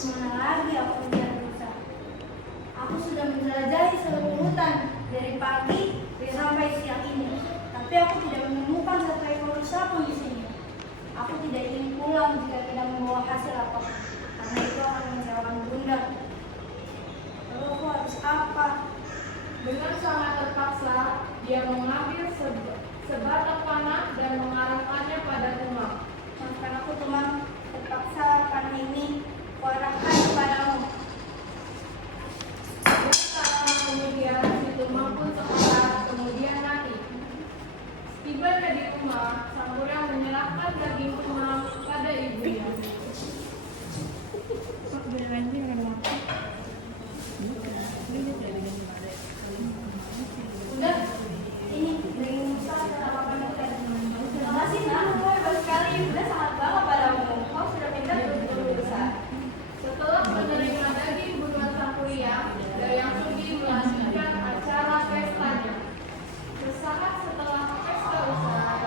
Kemana lagi aku mencari rusa? Aku sudah menjelajahi seluruh hutan dari pagi sampai siang ini, tapi aku tidak menemukan satu ekor rusa pun di sini. Aku tidak ingin pulang jika tidak membawa hasil apapun, karena itu akan mengecewakan bunda. Lalu aku harus apa? Dengan sangat terpaksa, dia mengambil sebatang panah dan mengarahkannya pada Tumang. Maafkan aku, Tumang. Terpaksa panah ini kuarahkan kepadamu. Tak lama kemudian, si Tumang pun sekolah, kemudian mati. Tibanya di rumah, sang kuryang menyerahkan daging Tumang pada ibunya. Bunda, ini daging rusa dan apa makan. Terima kasih, Nak. Hebat sekali. Bunda sangat bangga padamu. Kau sudah pintar berburu rusa. Setelah menerima daging buruan sang kuryang, Dayang Sumbi melanjutkan acara pestanya. Sesaat setelah pesta usai,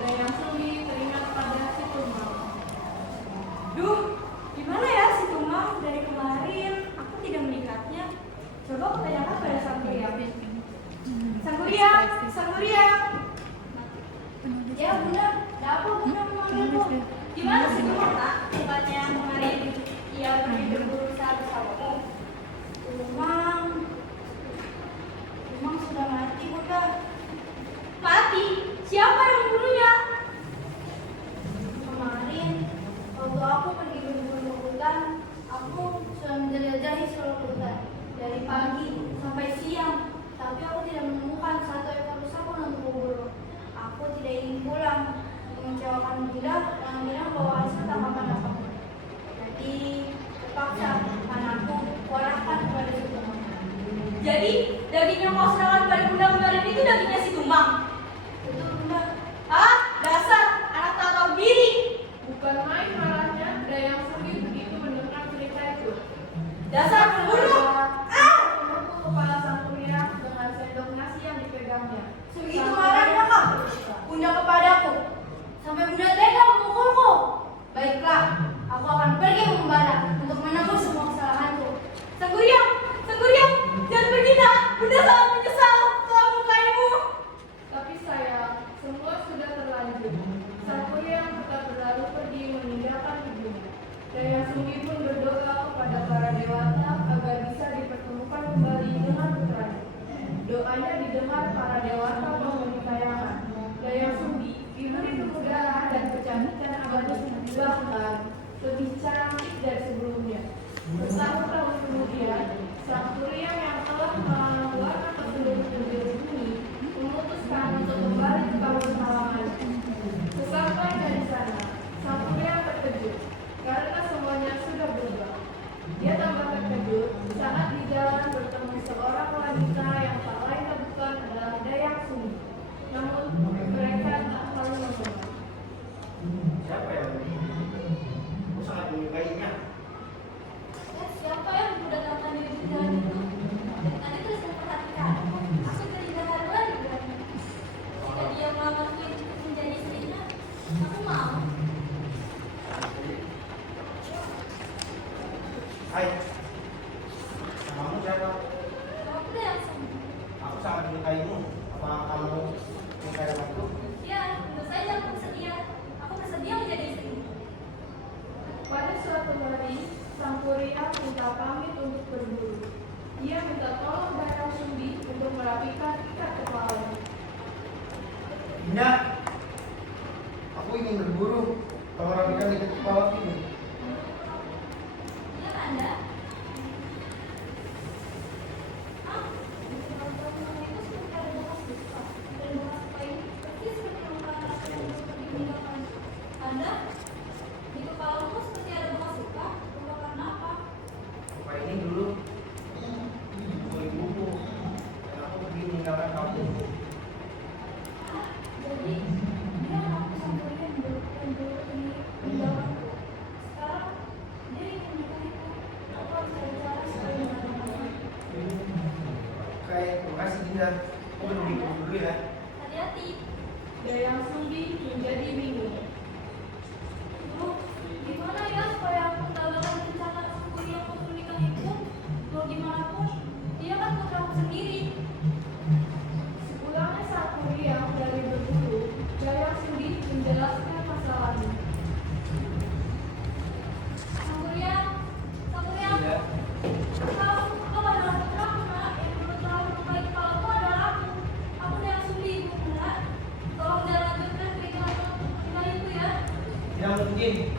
Dayang Sumbi teringat pada si Tumang. Duh, gimana ya si Tumang? Dari kemarin aku tidak melihatnya. Coba aku tanyakan pada sang kuryang. Sang kuryang, sang kuryang. Ya Bunda, ada apa Bunda memanggilku? Gimana si Tumang, Nak? Bukannya kemarin ia pergi berburu bersamaku. Tumang sudah mati, Bunda. Mati? Siapa yang membunuhnya? Kemarin, waktu aku pergi berburu ke hutan, aku sudah menjelajahi seluruh hutan dari pagi sampai siang, tapi aku tidak menemukan satu ekor rusa pun untuk berburu. Aku tidak ingin pulang, mengecewakan Bunda yang bilang bahwa hasil tak makan apapun. Jadi terpaksa anakku kuarahkan kepada si Tumang. Jadi daging yang kau serahkan pada Bunda kemarin itu dagingnya si Tumang? Betul Bunda. Ah, dasar anak tak tahu diri. Bukan main marahnya, Dayang Sumbi begitu mendengar cerita itu. Dasar pembunuh. Ah, Menepuk kepala sang kuryang dengan sendok nasi yang dipegangnya. sebegitu marahnya kau Bunda kepadaku sampai Bunda tega memukulku. Baiklah, aku akan pergi membara untuk menebus semua kesalahanku. Sang Kuryang, jangan pergi nak. Bunda sangat menyesal telah melukaimu. Tapi sayang, semua sudah terlanjur. Sang kuryang tetap berlalu pergi meninggalkan ibunya. Dayang Sumbi pun berdoa kepada para dewata agar bisa dipertemukan kembali dengan putranya. Doanya didengar para dewata penghuni kayangan. Dayang Sumbi diberi kemudahan dan kecantikan abadi, bahkan lebih cantik dari sebelumnya. Bertahun-tahun kemudian, sang kuryang yang telah melalang warna ke seluruh penjuru bumi memutuskan untuk kembali ke kampung halamannya. Sesampai dari sana, sang kuryang terkejut karena semuanya sudah berubah. Dia tambah terkejut saat di jalan bertemu seorang wanita yang tak lain tak bukan adalah Dayang Sumbi. Namun mereka tak saling mengenal. Siapa yang aku sangat menyukainya. Siapa yang sudah datang di jalan itu? Tadi terus memperhatikan. Aku jadi gak lagi berani. Jika dia melamarku untuk menjadi istrinya, aku mau. Hai, namamu siapa? Aku udah yang sembuh. Aku sangat menyukaimu. Apa kamu menyukai aku? Ya, tentu saja aku bersedia. Aku bersedia menjadi istrimu. Pada suatu hari, sang kuryang minta pamit untuk berburu. Dia minta tolong Dayang Sumbi untuk merapikan ikat kepalanya. Bunda, aku ingin berburu. Tolong rapikan ikat kepala ini. Ya, Anda. Anda, di kepalamu seperti ada bekas luka. Luka karena apa? Luka ini dulu ibu ibuku dan aku pergi meninggalkan kampungku. Jadi dia aku sampai yang meninggalkanku. Sekarang dia ingin menikahiku. Aku harus cari cara supaya menikahiku. Oke, terima kasih Dinda. Aku pergi dulu ya. Hati-hati. Dayang Sumbi menjadi bingung. Bu, gimana ya supaya aku mendapatkan rencana aku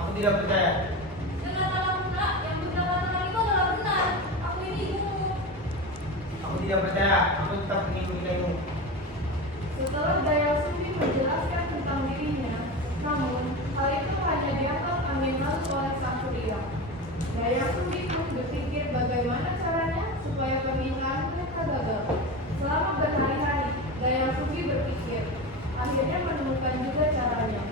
Aku tidak percaya. Dengarlah nak, yang beberapa teman itu adalah benar. Aku ini ibumu. Aku tidak percaya. Aku tetap ingin menikahimu. Setelah Dayasumi menjelaskan tentang dirinya, namun hal itu hanya dianggap angin lalu oleh sang pria. Dayasumi pun berpikir bagaimana caranya supaya pernikahan mereka gagal. Selama berhari-hari, Dayasumi berpikir, akhirnya menemukan juga caranya.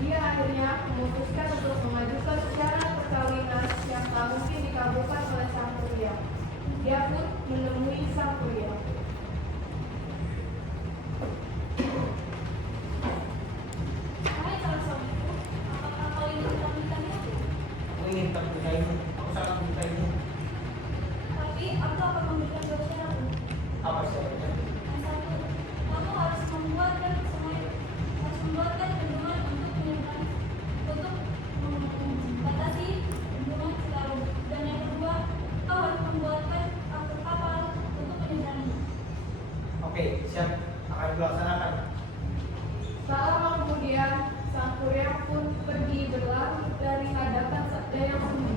Dia akhirnya memutuskan untuk mengajukan syarat perkawinan yang tak mungkin dikabulkan oleh sang pria. Dia pun menemui sang pria. Hai calon suamiku, apakah kau ingin tetap menikahi aku? Aku ingin tetap menikahimu. Aku sangat mencintaimu. Tapi aku akan memberikan dua syarat. Apa syaratnya? Yang satu, kamu harus membuatkan bendungan untuk membatasi bendungan Citarum. Dan yang kedua, kau harus membuatkan kapal untuk menyeberangi. Oke, siap. Akan dilaksanakan. Tak lama kemudian, sang pria pun pergi berlari dari hadapan Dayasumi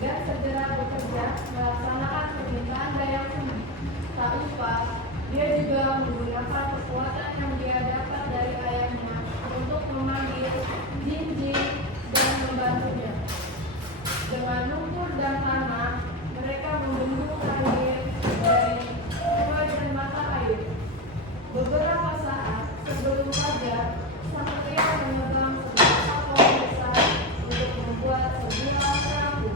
dan segera bekerja melaksanakan permintaan Dayasumi. Tak lupa, dia juga menggunakan kekuatan yang dia dapat dari ayahnya untuk memanggil Jin-Jin dan membantunya. Dengan lumpur dan tanah, mereka membendung air dari sungai dan mata air. Beberapa saat sebelum fajar, sang pria memegang sebuah pohon besar untuk membuat sebilah perahu.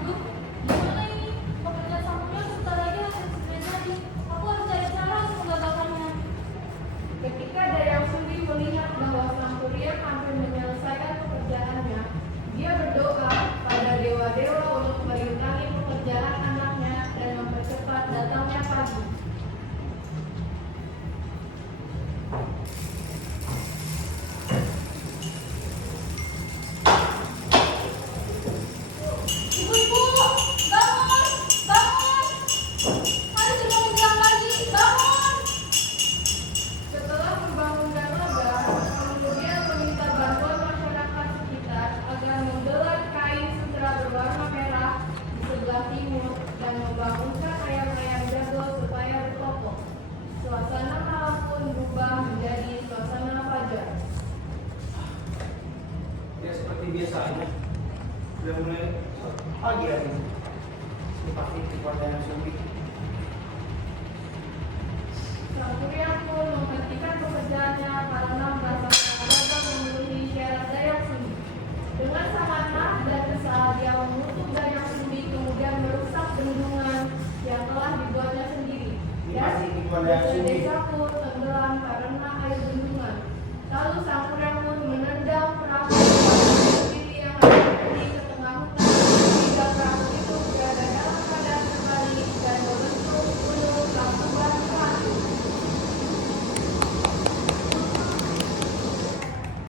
Aduh, gimana ini? Pekerjaan sampurnya sebentar lagi akan terjadi. Aku harus cari cara untuk menggagalkannya. Ketika Dayasumi melihat bahwa sang pria hampir menyelesaikan pekerjaannya, dia berdoa pada dewa-dewa untuk merintangi pekerjaan anaknya dan mempercepat datangnya pagi. Ibu-ibu, bangun! Bangun! Hari sudah menjelang pagi, bangun! Setelah membangunkan warga, kemudian meminta bantuan masyarakat sekitar agar membelah kain sutra berwarna merah di sebelah timur dan membangunkan ayam-ayam jago supaya berkokok. Suasana malam pun berubah menjadi suasana fajar. Ya seperti biasanya. Sudah mulai pagi hari ini. Ini pasti kekuatan yang sulit. Sang pria pun menghentikan pekerjaannya karena